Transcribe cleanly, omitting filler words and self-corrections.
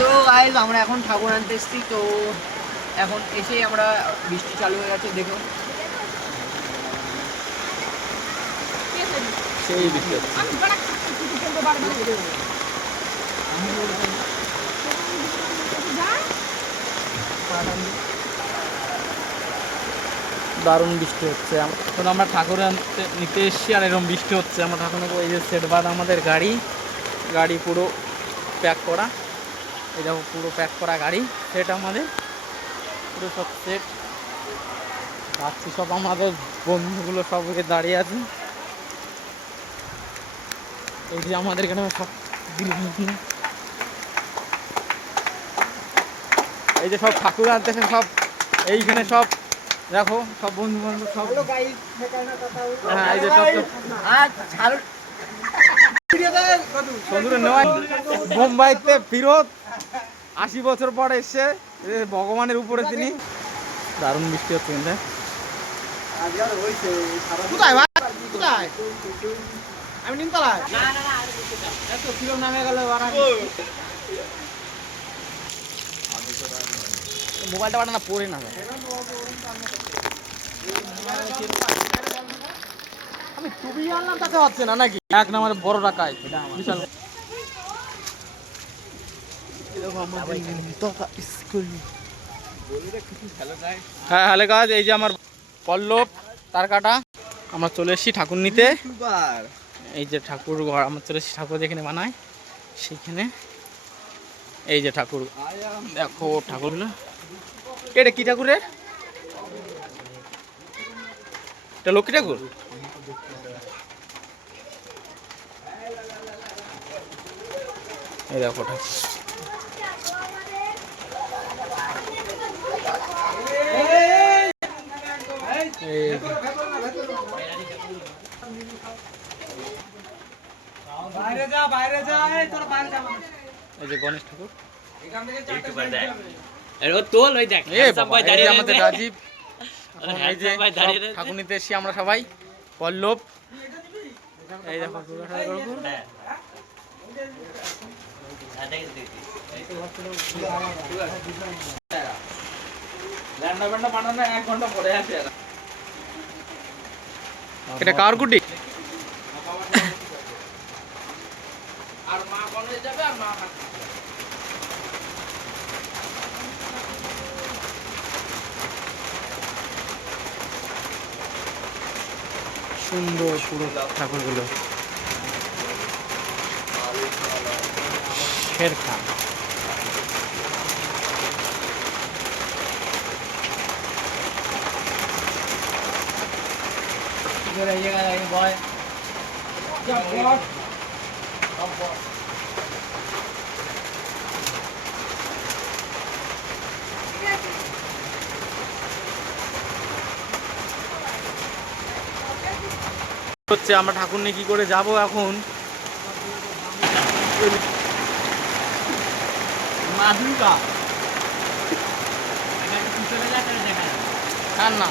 তো গাইস আমরা এখন ঠাকুর আনতে এসেছি। তো এখন এসেই আমরা বৃষ্টি চালু হয়ে গেছে, দেখুন সেই বৃষ্টি হচ্ছে। দারুণ বৃষ্টি হচ্ছে। এখন আমরা ঠাকুর নিতে এসেছি আর এরকম বৃষ্টি হচ্ছে। আমরা ঠাকুর এই যে সেট বাদ আমাদের গাড়ি পুরো প্যাক করা, এই দেখো পুরো প্যাক করা গাড়ি সেট আমাদের পুরো সব সেট। যাচ্ছি সব আমাদের বন্ধুগুলো সব দাঁড়িয়ে আছে। এই যে আমাদের এখানে সব এই যে সব ঠাকুর আনতে সব এইখানে সব দেখো সব বন্ধু বান্ধব সব। হ্যাঁ এই যে সব মুম্বাইতে ফিরত 80 বছর পর এসছে ভগবানের উপরে তিনি। দারুণ বৃষ্টি হচ্ছে কিন্তু। আমি নিমতলায় এত কিলো নামে গেল। মোবাইলটা বাটা পড়ে না, আমি টুপি আনলাম তাতে হচ্ছে না নাকি? এক নাম্বার বড় টাকায় বিশাল। হ্যাঁ হ্যালো গাইস, এই যে আমার পল্লব তার কাটা। আমরা চলে এসেছি ঠাকুর নিতে। এই যে ঠাকুর ঘর আমরা চলে এসেছি, ঠাকুর যেখানে বানায় সেইখানে। এই যে ঠাকুর দেখো, ঠাকুরগুলো এটা কি ঠাকুরের? এটা লক্ষ্মী ঠাকুর। এই দেখো ঠাকুর। এই যে গণেশ ঠাকুর। আমাদের রাজীব ঠাকুর নিতে এসেছি আমরা সবাই। পল্লব এই দেখো এটা কার গুডি? আর মা বনে যাবে আর মা সুন্দর পুরো ঠাকুরগুলো। শের খান হচ্ছে। আমরা ঠাকুর নিয়ে কি করে যাব এখন? মা দুর্গা না